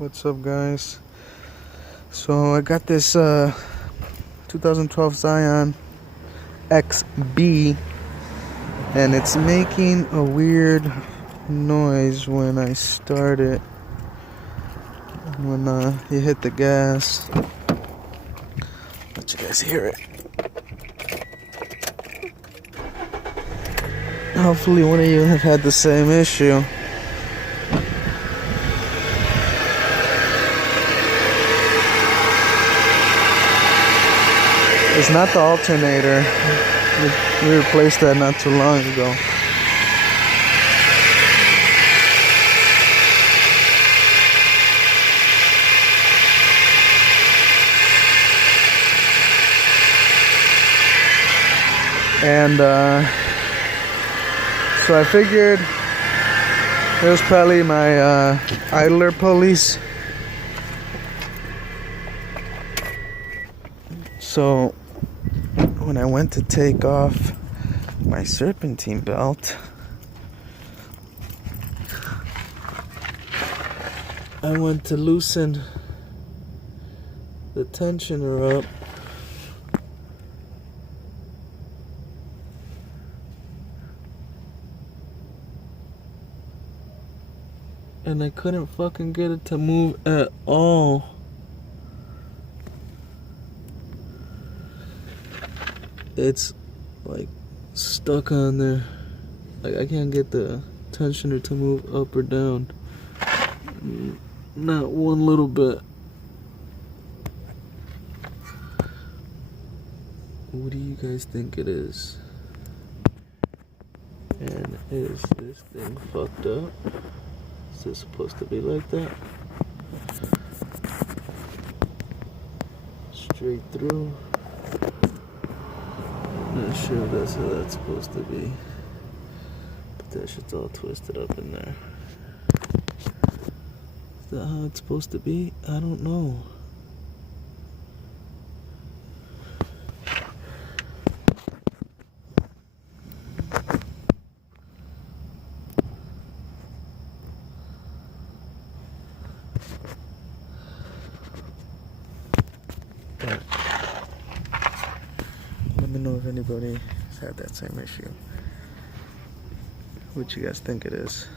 What's up, guys? So I got this 2012 Scion Xb, and it's making a weird noise when I start it. When you hit the gas, let you guys hear it. Hopefully one of you have had the same issue. It's not the alternator. We replaced that not too long ago. And so I figured it was probably my idler pulleys. So when I went to take off my serpentine belt, I went to loosen the tensioner up, and I couldn't fucking get it to move at all. It's like stuck on there. Like I can't get the tensioner to move up or down. Not one little bit. What do you guys think it is? And is this thing fucked up? Is this supposed to be like that? Straight through. Not sure if that's how that's supposed to be, but that shit's all twisted up in there. Is that how it's supposed to be? I don't know. But let me know if anybody has had that same issue. What you guys think it is?